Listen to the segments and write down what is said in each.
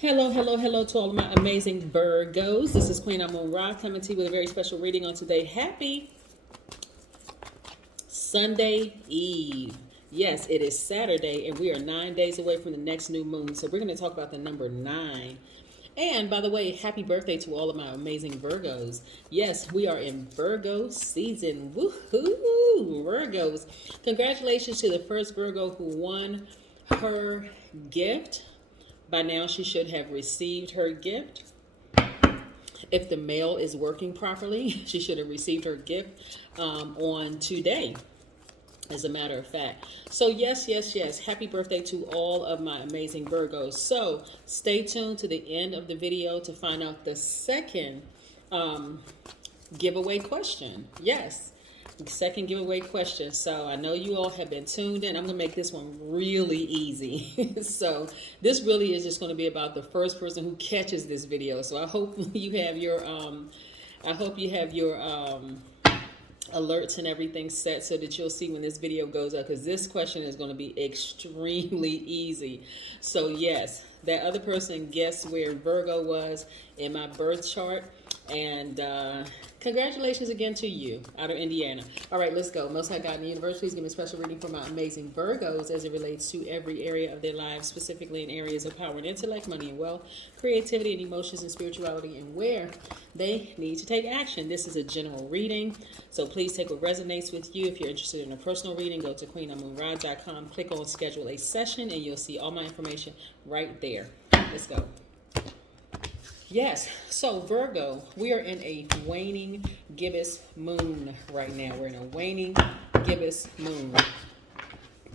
Hello, hello, hello to all of my amazing Virgos. This is Queen Amun Ra coming to you with a very special reading on today. Happy Sunday Eve. Yes, it is Saturday, and we are 9 days away from the next new moon. So we're going to talk about the number 9. And by the way, happy birthday to all of my amazing Virgos. Yes, we are in Virgo season. Woohoo! Virgos. Congratulations to the first Virgo who won her gift. By now, she should have received her gift. If the mail is working properly, she should have received her gift on today, as a matter of fact. So yes, yes, yes. Happy birthday to all of my amazing Virgos. So stay tuned to the end of the video to find out the second giveaway question. Yes. Second giveaway question. So I know you all have been tuned in. I'm going to make this one really easy. So this really is just going to be about the first person who catches this video. So I hope you have your alerts and everything set so that you'll see when this video goes up, because this question is going to be extremely easy. So yes, that other person guessed where Virgo was in my birth chart, and congratulations again to you out of Indiana. All right, let's go. Most High God in the universe, please give me a special reading for my amazing Virgos as it relates to every area of their lives, specifically in areas of power and intellect, money and wealth, creativity and emotions and spirituality, and where they need to take action. This is a general reading, so please take what resonates with you. If you're interested in a personal reading, go to queenamunra.com, click on schedule a session, and you'll see all my information right there. Let's go. Yes, so Virgo, we are in a waning gibbous moon right now. We're in a waning gibbous moon.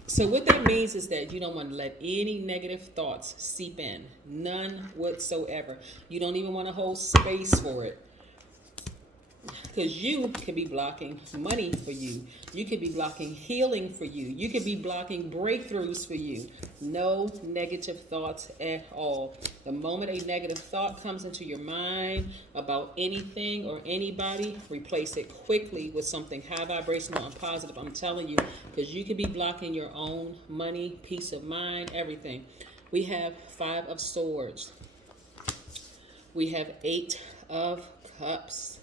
So what that means is that you don't want to let any negative thoughts seep in. None whatsoever. You don't even want to hold space for it. Because you could be blocking money for you. You could be blocking healing for you. You could be blocking breakthroughs for you. No negative thoughts at all. The moment a negative thought comes into your mind about anything or anybody, replace it quickly with something high vibrational and positive. I'm telling you, because you could be blocking your own money, peace of mind, everything. We have 5 of Swords. We have 8 of Cups.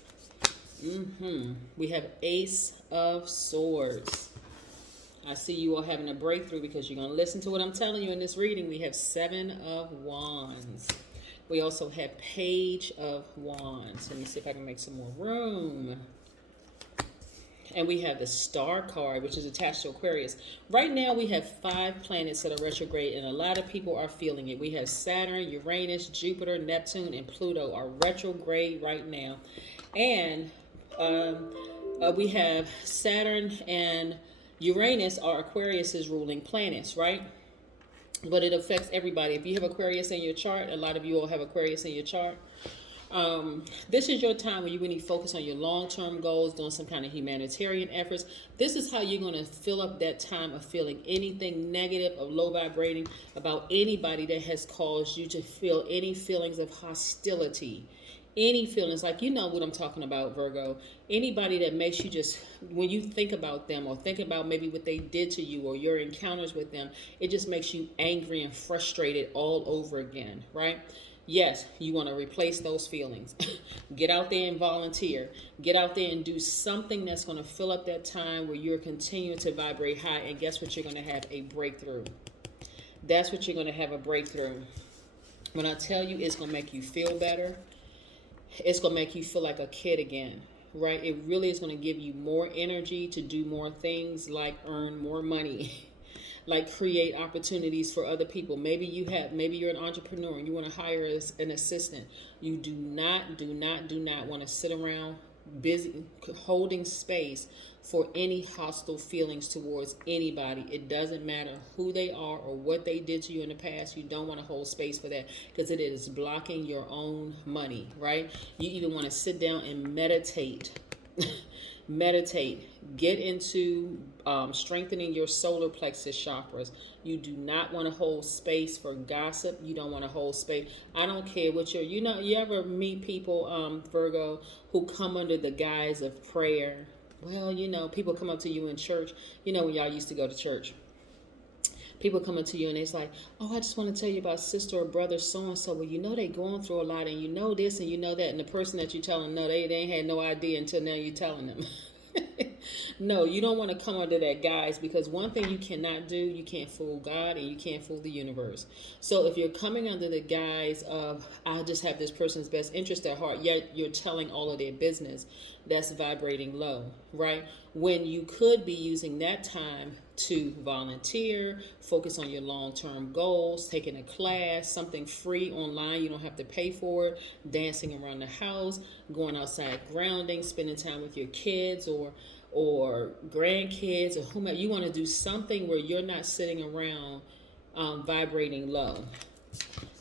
We have Ace of Swords. I see you all having a breakthrough because you're going to listen to what I'm telling you in this reading. We have 7 of Wands. We also have Page of Wands. Let me see if I can make some more room. And we have the Star card, which is attached to Aquarius. Right now, we have 5 planets that are retrograde, and a lot of people are feeling it. We have Saturn, Uranus, Jupiter, Neptune, and Pluto are retrograde right now. And we have Saturn and Uranus are Aquarius's ruling planets, right? But it affects everybody. If you have Aquarius in your chart, a lot of you all have Aquarius in your chart. This is your time where you really focus on your long-term goals, doing some kind of humanitarian efforts. This is how you're going to fill up that time of feeling anything negative or low vibrating about anybody that has caused you to feel any feelings of hostility. Any feelings, like, you know what I'm talking about, Virgo. Anybody that makes you just, when you think about them or think about maybe what they did to you or your encounters with them, it just makes you angry and frustrated all over again, right? Yes, you want to replace those feelings. Get out there and volunteer. Get out there and do something that's going to fill up that time where you're continuing to vibrate high. And guess what? You're going to have a breakthrough. That's what you're going to have, a breakthrough. When I tell you, it's going to make you feel better. It's going to make you feel like a kid again, right? It really is going to give you more energy to do more things, like earn more money, like create opportunities for other people. Maybe you're an entrepreneur and you want to hire an assistant. You do not want to sit around busy holding space for any hostile feelings towards anybody. It doesn't matter who they are or what they did to you in the past. You don't want to hold space for that, because it is blocking your own money, right? You even want to sit down and meditate. Get into strengthening your solar plexus chakras. You do not want to hold space for gossip. You don't want to hold space. I don't care what you ever meet people, Virgo, who come under the guise of prayer. Well, people come up to you in church, when y'all used to go to church. People coming to you and it's like, oh, I just want to tell you about sister or brother so and so. Well, you know they going through a lot, and you know this and you know that, and the person that you telling, no, they ain't had no idea until now you telling them. No, you don't want to come under that guise, because one thing you cannot do, you can't fool God and you can't fool the universe. So if you're coming under the guise of, I just have this person's best interest at heart, yet you're telling all of their business, that's vibrating low, right? When you could be using that time to volunteer, focus on your long-term goals, taking a class, something free online, you don't have to pay for it, dancing around the house, going outside grounding, spending time with your kids or grandkids or whomever. You want to do something where you're not sitting around vibrating low,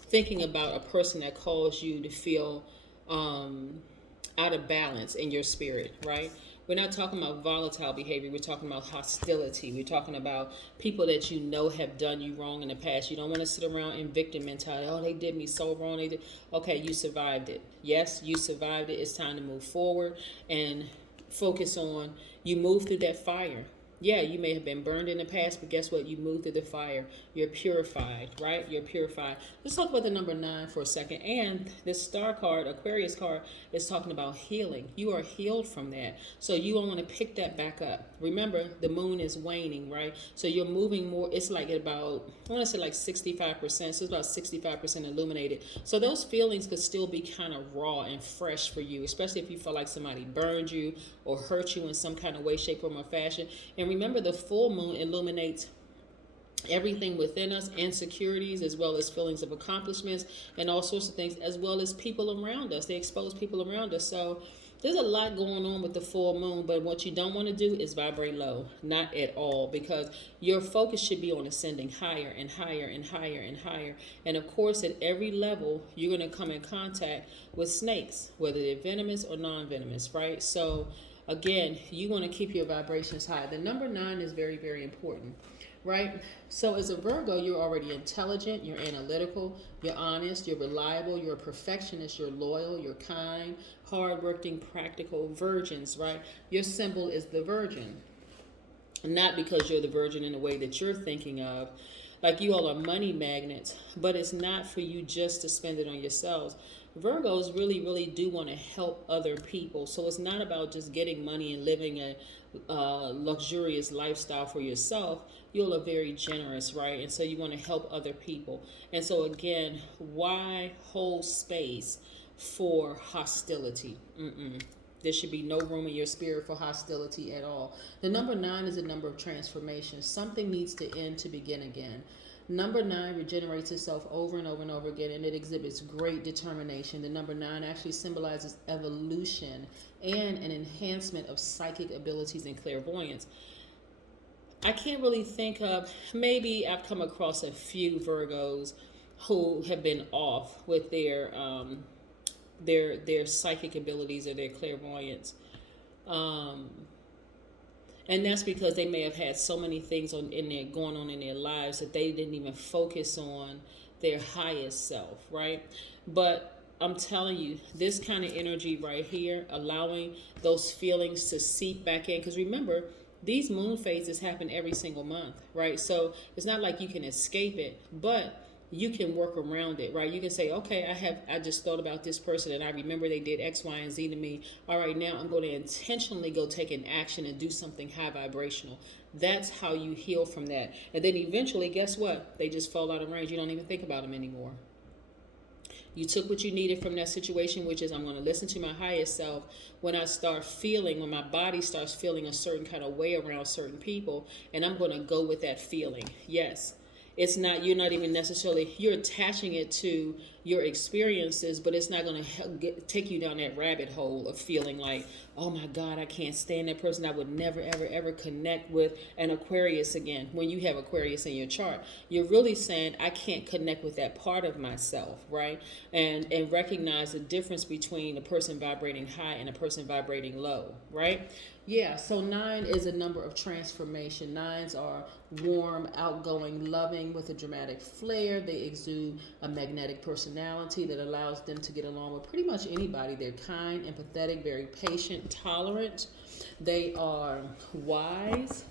thinking about a person that caused you to feel out of balance in your spirit, right? We're not talking about volatile behavior. We're talking about hostility. We're talking about people that you know have done you wrong in the past. You don't want to sit around in victim mentality. Oh, they did me so wrong. They did. Okay, you survived it. Yes, you survived it. It's time to move forward and focus on, you move through that fire. Yeah, you may have been burned in the past, but guess what? You moved through the fire. You're purified, right? You're purified. Let's talk about the number 9 for a second. And this star card, Aquarius card, is talking about healing. You are healed from that. So you want to pick that back up. Remember, the moon is waning, right? So you're moving more. It's like about, I want to say like 65%. So it's about 65% illuminated. So those feelings could still be kind of raw and fresh for you, especially if you feel like somebody burned you or hurt you in some kind of way, shape, form, or fashion. And remember, the full moon illuminates everything within us, insecurities, as well as feelings of accomplishments and all sorts of things, as well as people around us. They expose people around us. So there's a lot going on with the full moon, but what you don't want to do is vibrate low, not at all, because your focus should be on ascending higher and higher and higher and higher. And of course, at every level, you're going to come in contact with snakes, whether they're venomous or non-venomous, right? So again, you want to keep your vibrations high. The number 9 is very, very important, right? So as a Virgo, you're already intelligent, you're analytical, you're honest, you're reliable, you're a perfectionist, you're loyal, you're kind, hardworking, practical, virgins, right? Your symbol is the virgin. Not because you're the virgin in the way that you're thinking of. Like, you all are money magnets, but it's not for you just to spend it on yourselves. Virgos really, really do want to help other people. So it's not about just getting money and living a luxurious lifestyle for yourself. You all are very generous, right? And so you want to help other people. And so again, why hold space for hostility? There should be no room in your spirit for hostility at all. The number 9 is a number of transformation. Something needs to end to begin again. Number 9 regenerates itself over and over and over again, and it exhibits great determination. The number 9 actually symbolizes evolution and an enhancement of psychic abilities and clairvoyance. I can't really think of, maybe I've come across a few Virgos who have been off with their psychic abilities or their clairvoyance. And that's because they may have had so many things going on in their lives that they didn't even focus on their highest self, right? But I'm telling you, this kind of energy right here, allowing those feelings to seep back in. Because remember, these moon phases happen every single month, right? So it's not like you can escape it, but you can work around it, right? You can say, okay, I just thought about this person and I remember they did X, Y, and Z to me. All right, now I'm going to intentionally go take an action and do something high vibrational. That's how you heal from that. And then eventually, guess what? They just fall out of range. You don't even think about them anymore. You took what you needed from that situation, which is, I'm going to listen to my highest self when my body starts feeling a certain kind of way around certain people, and I'm going to go with that feeling. Yes. It's not, you're not even necessarily, you're attaching it to your experiences, but it's not going to take you down that rabbit hole of feeling like, oh my God, I can't stand that person. I would never, ever, ever connect with an Aquarius again. When you have Aquarius in your chart, you're really saying, I can't connect with that part of myself, right? And recognize the difference between a person vibrating high and a person vibrating low, right? Yeah, so 9 is a number of transformation. 9s are warm, outgoing, loving with a dramatic flair. They exude a magnetic personality that allows them to get along with pretty much anybody. They're kind, empathetic, very patient, tolerant. They are wise.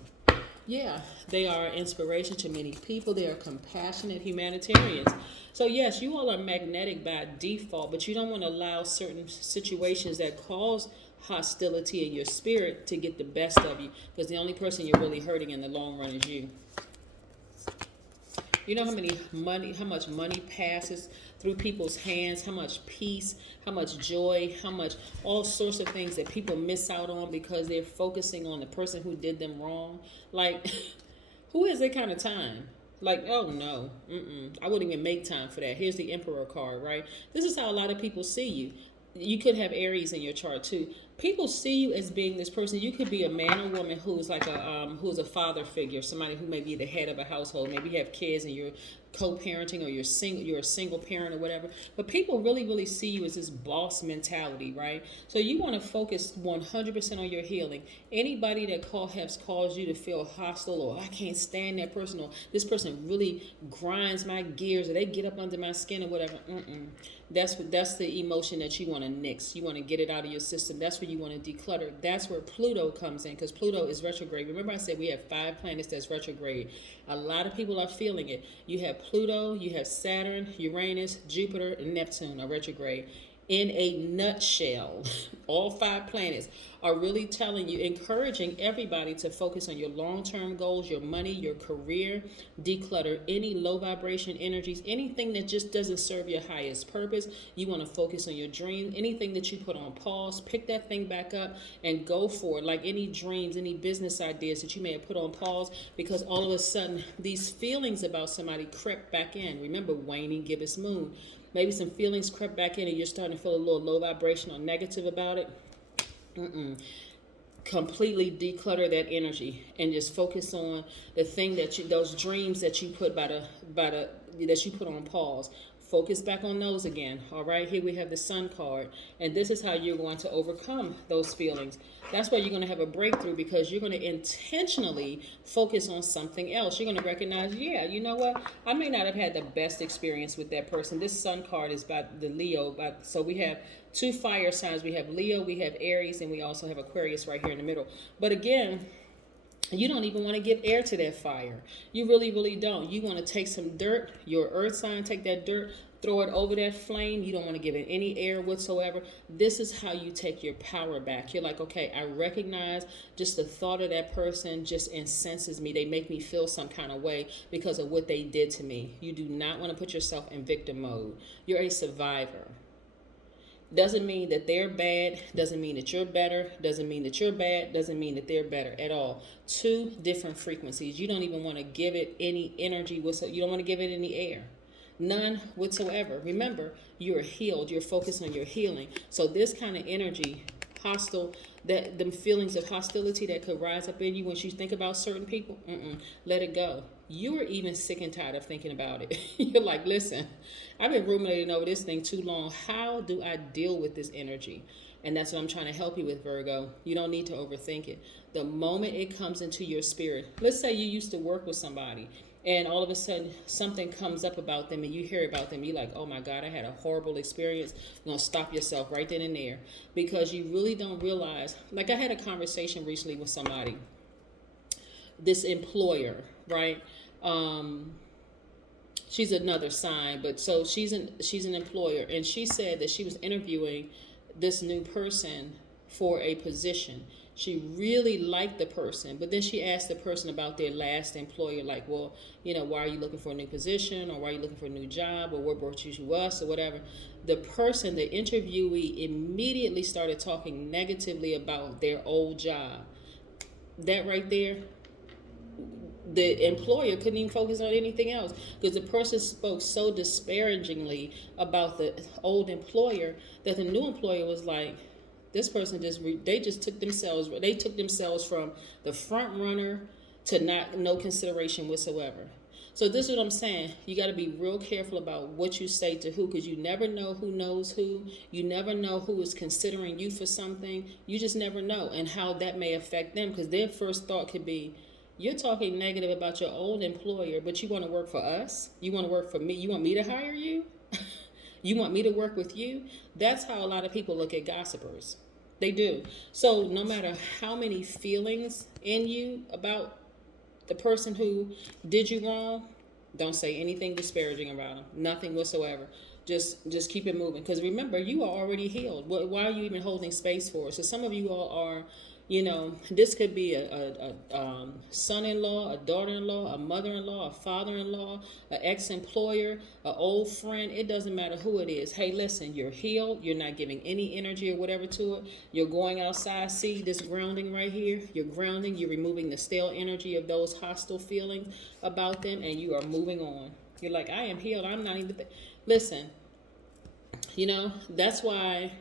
Yeah, they are inspiration to many people. They are compassionate humanitarians. So yes, you all are magnetic by default, but you don't want to allow certain situations that cause hostility in your spirit to get the best of you, because the only person you're really hurting in the long run is you. You know how much money passes through people's hands, how much peace, how much joy, how much all sorts of things that people miss out on because they're focusing on the person who did them wrong. Like, who has that kind of time? Like, oh no, I wouldn't even make time for that. Here's the Emperor card, right? This is how a lot of people see you. You could have Aries in your chart too. People see you as being this person. You could be a man or woman who's like who's a father figure, somebody who may be the head of a household. Maybe you have kids and you're co-parenting, or you're a single parent or whatever. But people really see you as this boss mentality, right? So you want to focus 100% on your healing. Anybody that has caused you to feel hostile, or I can't stand that person, or this person really grinds my gears, or they get up under my skin or whatever. That's the emotion that you want to nix. You want to get it out of your system. That's where you want to declutter. That's where Pluto comes in, because Pluto is retrograde. Remember I said we have 5 planets that's retrograde. A lot of people are feeling it. You have Pluto, you have Saturn, Uranus, Jupiter, and Neptune are retrograde. In a nutshell, all 5 planets are really telling you, encouraging everybody to focus on your long-term goals, your money, your career, declutter any low vibration energies, anything that just doesn't serve your highest purpose. You want to focus on your dream, anything that you put on pause, pick that thing back up and go for it. Like any dreams, any business ideas that you may have put on pause, because all of a sudden these feelings about somebody crept back in. Remember, waning gibbous moon. Maybe some feelings crept back in and you're starting to feel a little low vibration or negative about it. Completely declutter that energy and just focus on the thing those dreams that you put that you put on pause. Focus back on those again. All right, here we have the Sun card, and this is how you're going to overcome those feelings. That's why you're going to have a breakthrough, because you're going to intentionally focus on something else. You're going to recognize, yeah, you know what? I may not have had the best experience with that person. This Sun card is about the Leo, so we have 2 fire signs. We have Leo, we have Aries, and we also have Aquarius right here in the middle. But again, you don't even want to give air to that fire. You really don't. You want to take some dirt, your earth sign, take that dirt, throw it over that flame. You don't want to give it any air whatsoever. This is how you take your power back. You're like, okay, I recognize just the thought of that person just incenses me. They make me feel some kind of way because of what they did to me. You do not want to put yourself in victim mode. You're a survivor. Doesn't mean that they're bad, doesn't mean that you're better, doesn't mean that you're bad, doesn't mean that they're better at all. 2 different frequencies. You don't even want to give it any energy you don't want to give it any air. None whatsoever. Remember, you're healed. You're focused on your healing. So this kind of energy, hostile, that them feelings of hostility that could rise up in you when you think about certain people, let it go. You are even sick and tired of thinking about it. You're like, listen, I've been ruminating over this thing too long. How do I deal with this energy? And that's what I'm trying to help you with, Virgo. You don't need to overthink it. The moment it comes into your spirit, let's say you used to work with somebody and all of a sudden something comes up about them and you hear about them. You're like, oh my God, I had a horrible experience. You're going to stop yourself right then and there, because you really don't realize. Like, I had a conversation recently with somebody, this employer, right? She's another sign, but so she's an employer, and she said that she was interviewing this new person for a position. She really liked the person, but then she asked the person about their last employer, like, well, why are you looking for a new position, or why are you looking for a new job, or what brought you to us, or whatever. The interviewee immediately started talking negatively about their old job. That right there, the employer couldn't even focus on anything else, because the person spoke so disparagingly about the old employer that the new employer was like, this person they took themselves from the front runner to no consideration whatsoever. So this is what I'm saying. You got to be real careful about what you say to who, because you never know who knows who. You never know who is considering you for something. You just never know, and how that may affect them, because their first thought could be, you're talking negative about your old employer, but you want to work for us? You want to work for me? You want me to hire you? You want me to work with you? That's how a lot of people look at gossipers. They do. So no matter how many feelings in you about the person who did you wrong, don't say anything disparaging about them. Nothing whatsoever. Just keep it moving. Because remember, you are already healed. Why are you even holding space for it? So some of you all are, this could be a son-in-law, a daughter-in-law, a mother-in-law, a father-in-law, an ex-employer, an old friend. It doesn't matter who it is. Hey, listen, you're healed. You're not giving any energy or whatever to it. You're going outside. See this grounding right here? You're grounding. You're removing the stale energy of those hostile feelings about them, and you are moving on. You're like, I am healed. I'm not even... Listen, that's why...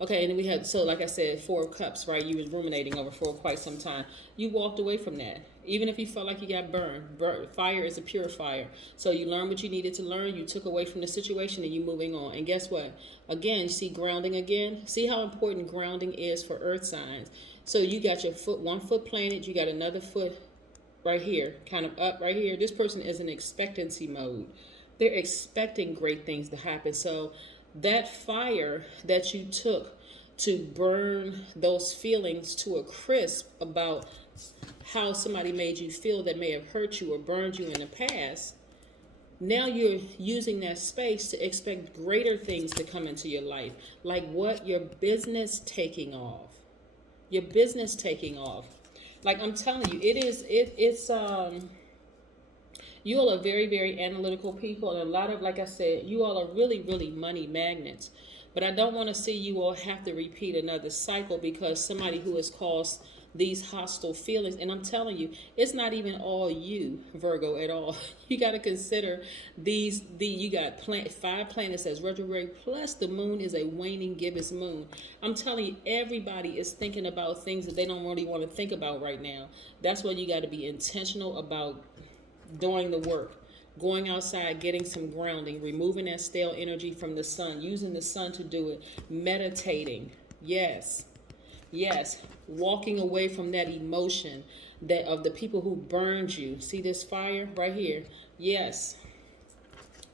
Okay, and then we had, so like I said, 4 of Cups, right? You was ruminating over for quite some time. You walked away from that. Even if you felt like you got burned. Fire is a purifier. So you learned what you needed to learn. You took away from the situation and you moving on. And guess what? Again, you see grounding again? See how important grounding is for earth signs. So you got your foot, 1 foot planted. You got another foot right here, kind of up right here. This person is in expectancy mode. They're expecting great things to happen. So that fire that you took to burn those feelings to a crisp about how somebody made you feel that may have hurt you or burned you in the past, now you're using that space to expect greater things to come into your life. Like what? Your business taking off. Your business taking off. Like I'm telling you, it's you all are very, very analytical people, and a lot of, like I said, you all are really, really money magnets. But I don't want to see you all have to repeat another cycle because somebody who has caused these hostile feelings, and I'm telling you, it's not even all you, Virgo, at all. You got to consider you got 5 planets as retrograde, plus the moon is a waning gibbous moon. I'm telling you, everybody is thinking about things that they don't really want to think about right now. That's why you got to be intentional about doing the work, going outside, getting some grounding, removing that stale energy from the sun, using the sun to do it, meditating. Yes, walking away from that emotion that of the people who burned you. See this fire right here? Yes.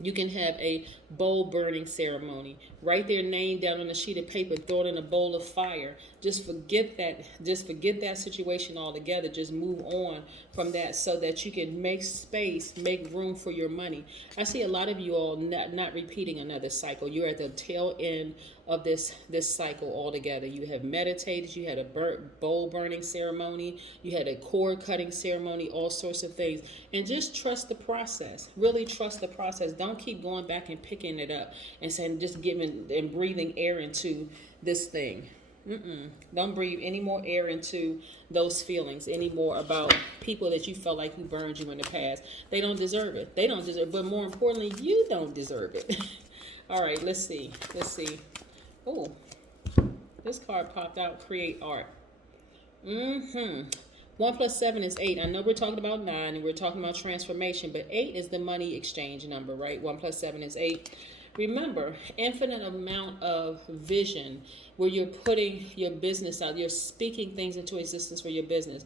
You can have a bowl burning ceremony. Write their name down on a sheet of paper, throw it in a bowl of fire. Just forget that situation altogether. Just move on from that so that you can make space, make room for your money. I see a lot of you all not repeating another cycle. You're at the tail end of this cycle altogether. You have meditated, you had a bowl burning ceremony, you had a cord cutting ceremony, all sorts of things. And just trust the process. Really trust the process. Don't keep going back and picking it up and saying, just giving and breathing air into this thing. Don't breathe any more air into those feelings anymore about people that you felt like who burned you in the past. They don't deserve it. They don't deserve it. But more importantly, you don't deserve it. All right, let's see. Oh, this card popped out. Create art. 1 plus 7 is 8. I know we're talking about 9 and we're talking about transformation, but 8 is the money exchange number, right? 1 plus 7 is 8. Remember, infinite amount of vision where you're putting your business out. You're speaking things into existence for your business.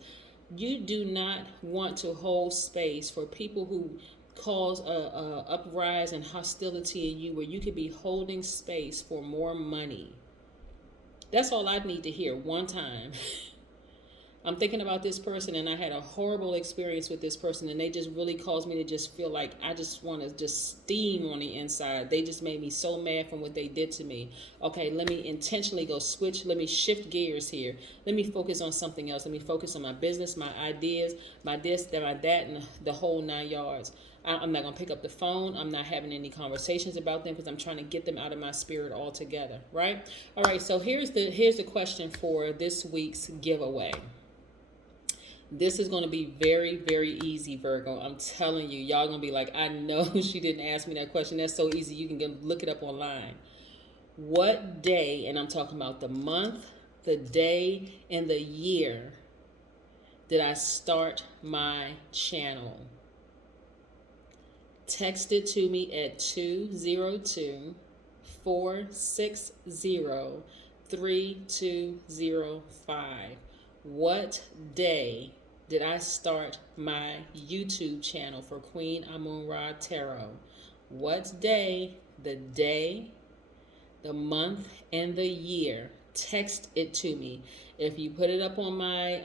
You do not want to hold space for people who cause a uprise and hostility in you where you could be holding space for more money. That's all I need to hear one time. I'm thinking about this person and I had a horrible experience with this person and they just really caused me to just feel like I just want to just steam on the inside. They just made me so mad from what they did to me. Okay, let me intentionally go switch. Let me shift gears here. Let me focus on something else. Let me focus on my business, my ideas, my this, my that, and the whole 9 yards. I'm not going to pick up the phone. I'm not having any conversations about them because I'm trying to get them out of my spirit altogether, right? All right, so here's the question for this week's giveaway. This is going to be very, very easy, Virgo. I'm telling you, y'all going to be like, I know she didn't ask me that question. That's so easy. You can look it up online. What day, and I'm talking about the month, the day, and the year, did I start my channel? Text it to me at 202-460-3205. What day did I start my YouTube channel for Queen Amun Ra Tarot? What day, the month, and the year? Text it to me. If you put it up on my,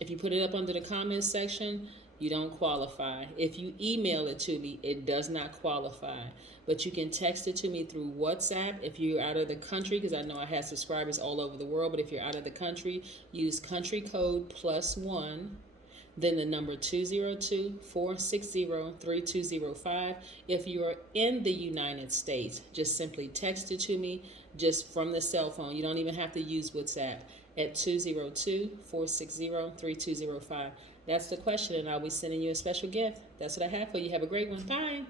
if you put it up under the comments section, You don't qualify. If you email it to me, it does not qualify. But you can text it to me through WhatsApp if you're out of the country, because I know I have subscribers all over the world. But if you're out of the country, use country code +1, then the number 202-460-3205. If you are in the United States, just simply text it to me just from the cell phone. You don't even have to use WhatsApp at 202-460-3205. That's the question, and I'll be sending you a special gift. That's what I have for you. Have a great one. Bye.